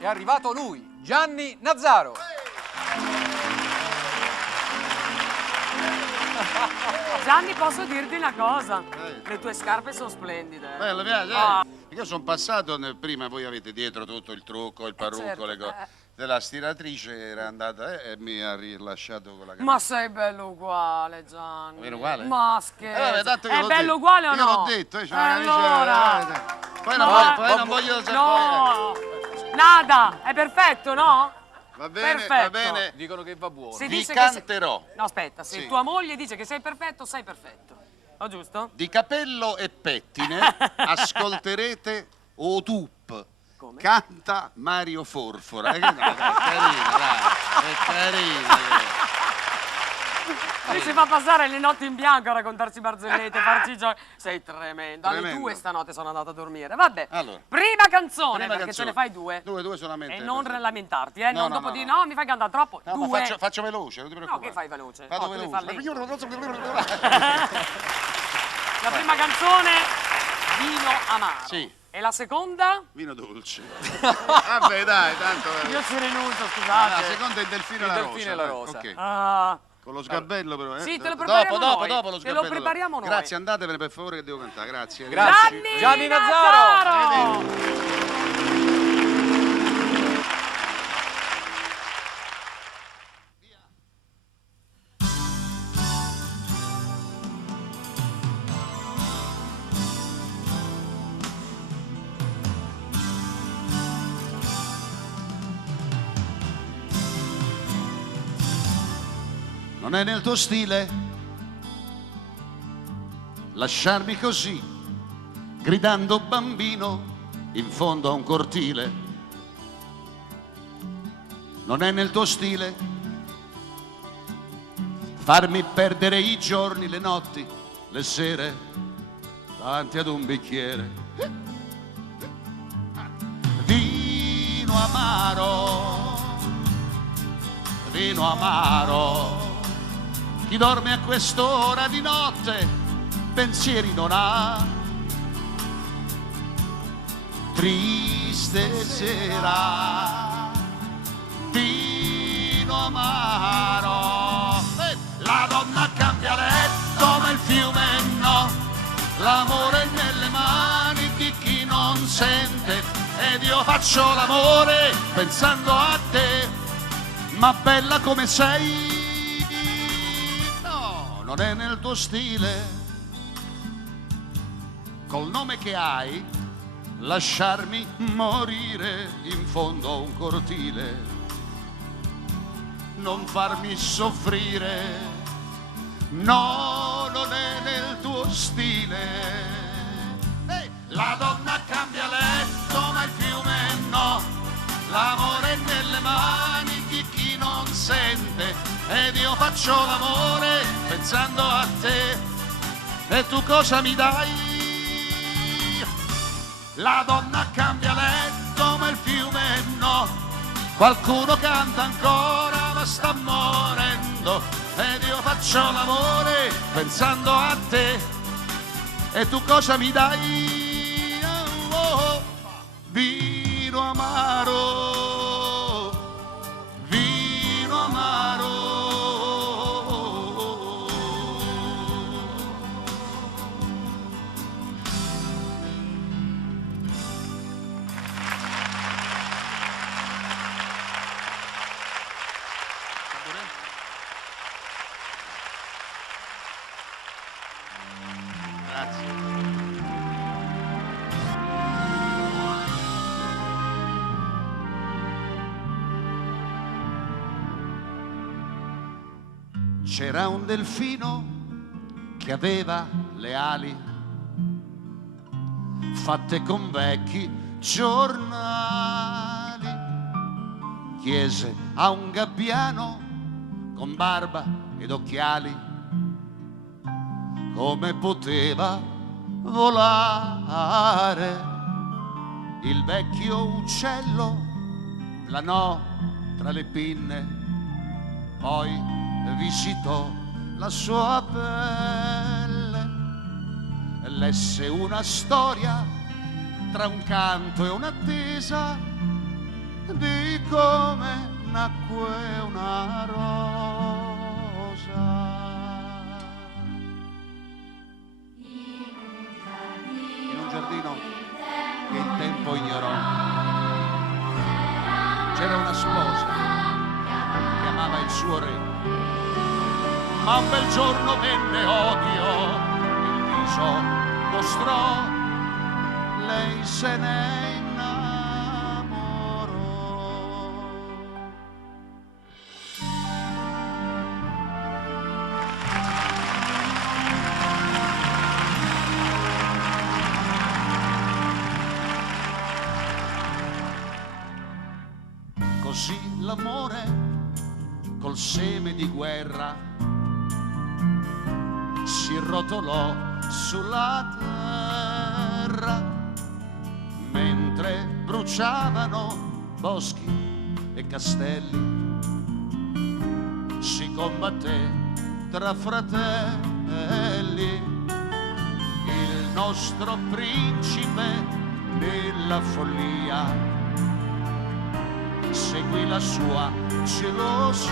è arrivato lui, Gianni Nazzaro. Gianni, posso dirti una cosa? Le tue scarpe sono splendide. Bello, piace? Ah. Io sono passato prima, voi avete dietro tutto il trucco, il parrucco, certo, le cose. Della stiratrice era andata e mi ha rilasciato con la Ma sei bello uguale, Gianni. Era uguale? Ma scherzo. Vabbè, tanto io È l'ho bello detto. uguale o no? Io l'ho detto, c'è una camicia. Allora. Poi Ma- non voglio No. Nada, è perfetto, no? Va bene, Perfetto. va bene. Dicono che va buono. Si Vi dice canterò. No, aspetta, se Sì. tua moglie dice che sei perfetto, Ho giusto? Di capello e pettine ascolterete Otup. Come? Canta Mario Forfora. Che no, dai, è carina, dai. È carina. Lui si fa passare le notti in bianco a raccontarci barzellette, farci giochi. Sei tremendo. Alle Tremendo. 2 stanotte sono andato a dormire. Vabbè. Allora. Prima canzone, Prima perché canzone. ce ne fai due. Due solamente. E non perfetto. lamentarti, No, non no, dopo no, di no. no, mi fai cantare troppo. No, ma Due. faccio veloce, non ti preoccupare. No, che fai veloce? Vado No, tu devi veloce. La prima canzone, Vino Amaro. Sì. E la seconda? Vino dolce. Vabbè, dai, tanto. Io ci rinuncio, La scusate. seconda è il delfino e Il la delfino rosa. e la dai, rosa. ok. Ah, Con lo sgabello però, Sì, te lo prepariamo noi. Dopo lo Te lo sgabello. prepariamo noi. Grazie, andatevene per favore che devo cantare. Grazie. Grazie. Gianni Nazzaro. Nazzaro! Non è nel tuo stile lasciarmi così, gridando bambino in fondo a un cortile. Non è nel tuo stile farmi perdere i giorni, le notti, le sere davanti ad un bicchiere. Vino amaro, vino amaro. Chi dorme a quest'ora di notte pensieri non ha. Triste sera, vino amaro. La donna cambia letto ma il fiume no. L'amore è nelle mani di chi non sente. Ed io faccio l'amore pensando a te. Ma bella come sei, non è nel tuo stile, col nome che hai, lasciarmi morire in fondo a un cortile, non farmi soffrire, no, non è nel tuo stile. La donna cambia letto ma il fiume no, l'amore è nelle mani di chi non sente. Ed io faccio l'amore pensando a te. E tu cosa mi dai? La donna cambia letto ma il fiume no. Qualcuno canta ancora ma sta morendo. Ed io faccio l'amore pensando a te. E tu cosa mi dai? Oh, vino amaro, vino amaro. C'era un delfino che aveva le ali fatte con vecchi giornali. Chiese a un gabbiano con barba ed occhiali come poteva volare. Il vecchio uccello planò tra le pinne, poi visitò la sua pelle, lesse una storia tra un canto e un'attesa di come nacque una rosa in un giardino che il tempo ignorò. C'era una sposa che amava il suo re, ma un bel giorno venne odio, il viso mostrò, lei se ne innamorò. Così l'amore col seme di guerra si rotolò sulla terra mentre bruciavano boschi e castelli, si combatté tra fratelli. Il nostro principe nella follia seguì la sua gelosia,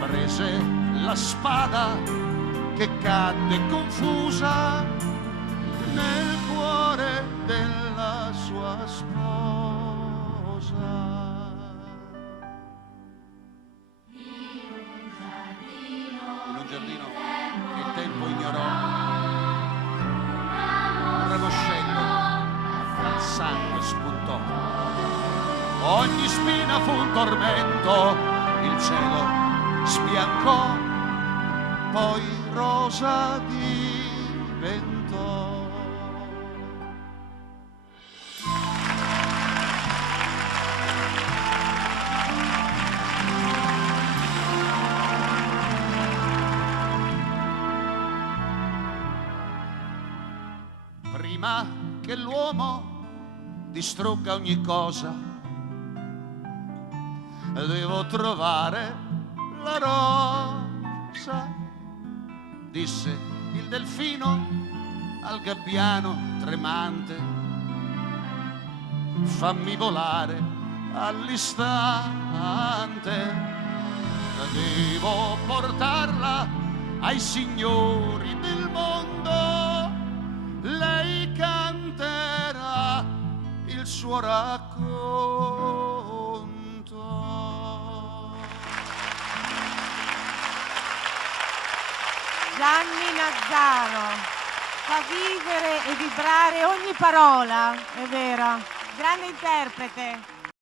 prese la spada che cadde confusa nel cuore della sua sposa. In un giardino che il tempo ignorò, un ramoscello dal sangue spuntò. Ogni spina fu un tormento, il cielo sbiancò, poi rosa diventò. Prima che l'uomo distrugga ogni cosa, devo trovare la rosa, disse il delfino al gabbiano tremante. Fammi volare all'istante, devo portarla ai signori del mondo. Lei canterà il suo racconto. Gianni Nazzaro fa vivere e vibrare ogni parola, è vero, grande interprete.